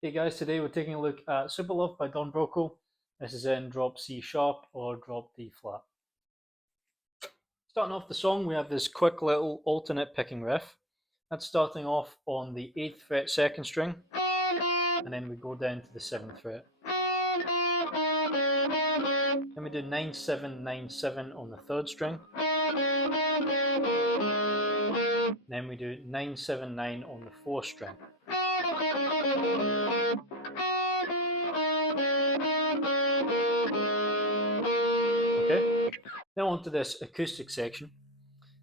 Hey guys, today we're taking a look at Superlove by Broco. This is in drop C sharp or drop D flat. Starting off the song, we have this quick little alternate picking riff. That's starting off on the 8th fret 2nd string, and then we go down to the 7th fret. Then we do 9 7 9 7 on the 3rd string. Then we do 9 7 9 on the 4th string. Okay, now on to this acoustic section.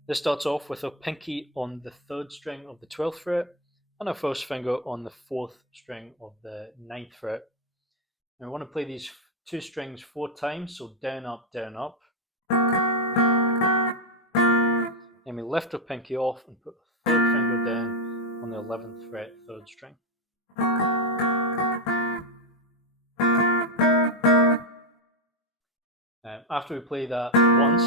This starts off with our pinky on the 3rd string of the 12th fret and our first finger on the 4th string of the 9th fret. And we want to play these two strings 4 times, so down, up, down, up. Then we lift our pinky off and put the 3rd finger down on the 11th fret 3rd string. After we play that once,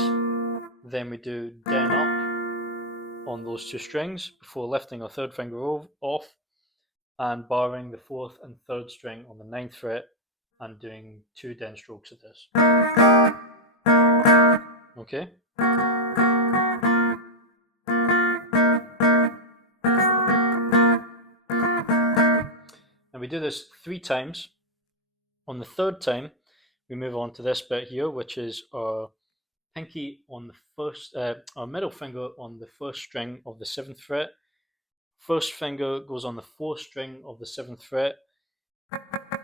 then we do down, up on those two strings before lifting our 3rd finger off and barring the 4th and 3rd string on the 9th fret and doing 2 down strokes of this. Okay. And we do this 3 times. On the 3rd time, we move on to this bit here, which is our pinky on the first, our middle finger on the 1st string of the 7th fret. First finger goes on the 4th string of the 7th fret.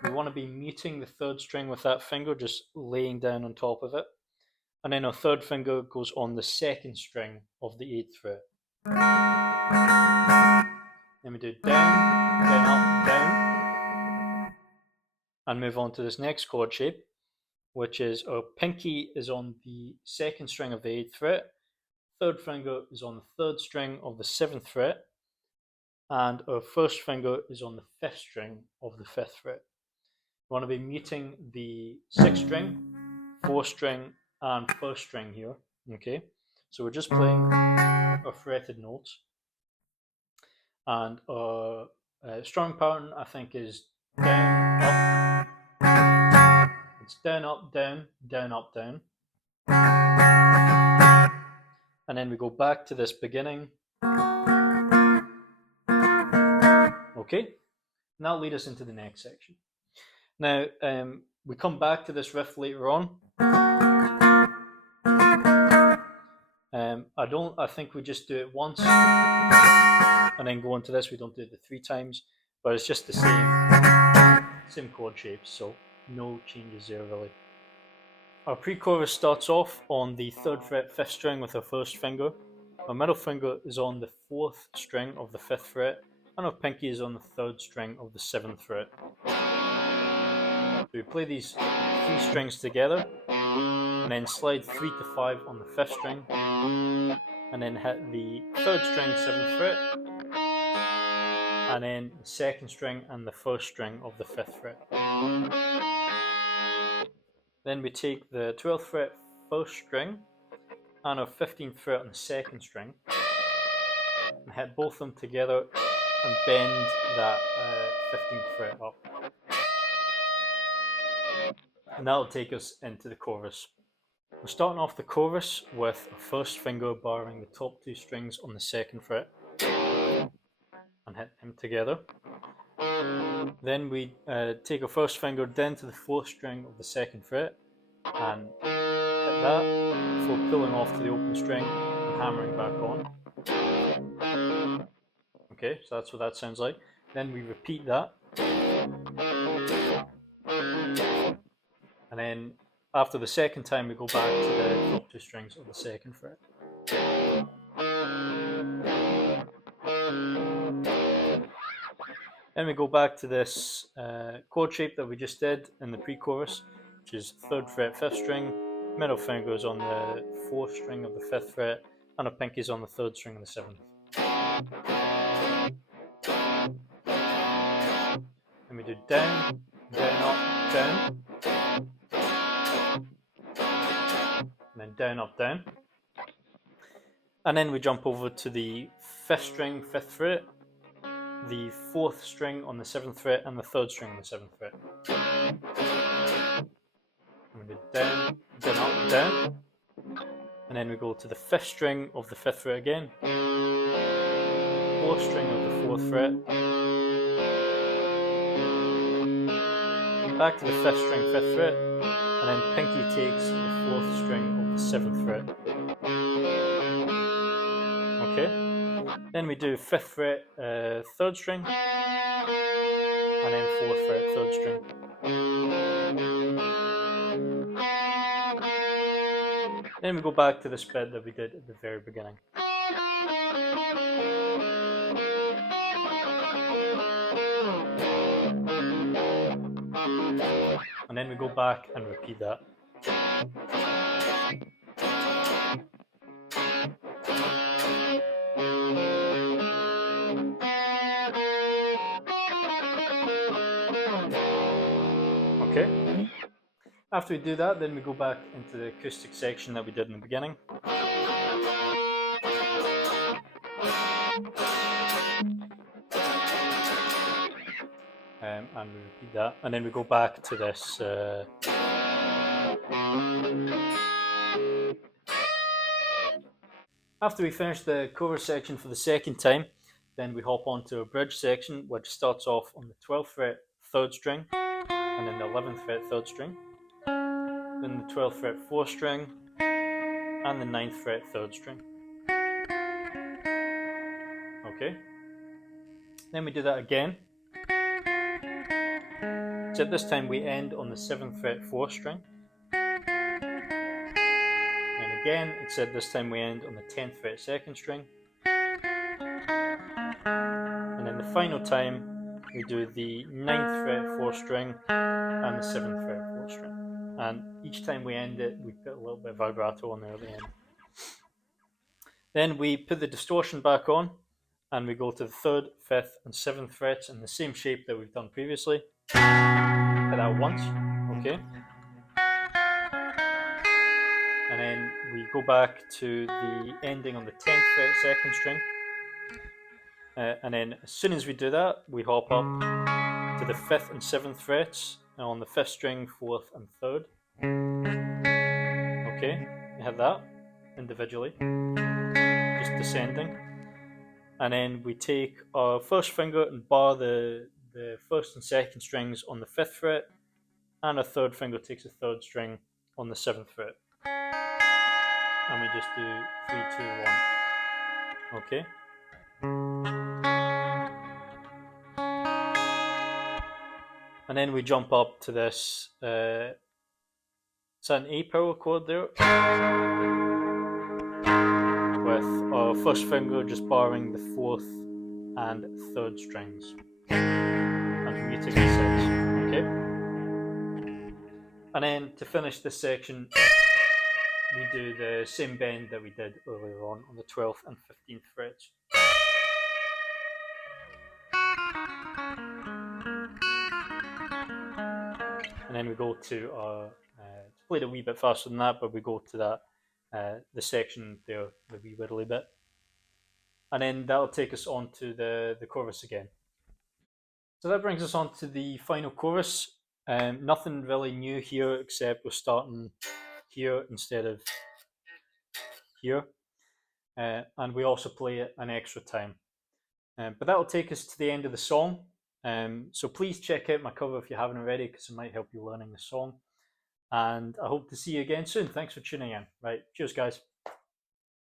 We want to be muting the 3rd string with that finger, just laying down on top of it. And then our 3rd finger goes on the 2nd string of the 8th fret. Then we do down, down, up, down, and move on to this next chord shape, which is our pinky is on the 2nd string of the 8th fret, 3rd finger is on the 3rd string of the 7th fret, and our first finger is on the 5th string of the 5th fret. We want to be muting the 6th string, 4th string, and 1st string here. Okay, so we're just playing our fretted notes, and our strumming pattern I think is down, up. It's down, up, down, down, up, down. And then we go back to this beginning. Okay, and that'll lead us into the next section. Now, we come back to this riff later on. I think we just do it once and then go into this. We don't do it the 3 times, but it's just the same chord shapes, so no changes there really. Our pre-chorus starts off on the 3rd fret 5th string with our first finger. Our middle finger is on the 4th string of the 5th fret, and our pinky is on the 3rd string of the 7th fret. So we play these 3 strings together, and then slide 3 to 5 on the 5th string, and then hit the 3rd string 7th fret, and then the 2nd string and the 1st string of the 5th fret. Then we take the 12th fret 1st string and our 15th fret on the 2nd string and hit both of them together and bend that 15th fret up. And that'll take us into the chorus. We're starting off the chorus with our first finger barring the top 2 strings on the 2nd fret and hit them together. Then we take our first finger down to the 4th string of the 2nd fret and hit that before pulling off to the open string and hammering back on. Okay, so that's what that sounds like. Then we repeat that. And then after the 2nd time we go back to the top 2 strings of the 2nd fret. Then we go back to this chord shape that we just did in the pre-chorus, which is 3rd fret 5th string, middle finger is on the 4th string of the 5th fret, and our pinky is on the 3rd string of the 7th. And we do down, down, up, down, and then down, up, down. And then we jump over to the 5th string, 5th fret, the 4th string on the 7th fret and the 3rd string on the 7th fret. And we go down, then up, down, and then we go to the 5th string of the 5th fret again, 4th string of the 4th fret, back to the 5th string, 5th fret, and then pinky takes the 4th string of the 7th fret. Okay, then we do 5th fret, 3rd string, and then 4th fret, 3rd string. Then we go back to this bit that we did at the very beginning. And then we go back and repeat that. Okay. After we do that, then we go back into the acoustic section that we did in the beginning. And we repeat that, and then we go back to this After we finish the chorus section for the second time, then we hop onto a bridge section, which starts off on the 12th fret 3rd string, and then the 11th fret 3rd string, then the 12th fret 4th string, and the 9th fret 3rd string. Okay, then we do that again. So this time we end on the 7th fret 4th string. And again, except this time we end on the 10th fret 2nd string. And then the final time we do the 9th fret 4th string and the 7th fret 4th string. And each time we end it, we put a little bit of vibrato on there at the end. Then we put the distortion back on, and we go to the 3rd, 5th, and 7th frets in the same shape that we've done previously. Hit that once, okay. And then we go back to the ending on the 10th fret 2nd string. And then as soon as we do that, we hop up to the 5th and 7th frets on the 5th string, 4th, and 3rd. Okay, we have that individually, just descending. And then we take our first finger and bar the 1st and 2nd strings on the 5th fret, and our 3rd finger takes the 3rd string on the 7th fret. And we just do 3, 2, 1. Okay. And then we jump up to this, it's an A power chord there, with our first finger just barring the 4th and 3rd strings, and muting the 6th, okay? And then to finish this section, we do the same bend that we did earlier on the 12th and 15th frets. And then we go to our, it's played a wee bit faster than that, but we go to that, the section there, the wee widdly bit. And then that'll take us on to the chorus again. So that brings us on to the final chorus. Nothing really new here, except we're starting here instead of here. And we also play it an extra time. But that'll take us to the end of the song. So please check out my cover if you haven't already, because it might help you learning the song. And I hope to see you again soon. Thanks for tuning in. Right, cheers guys.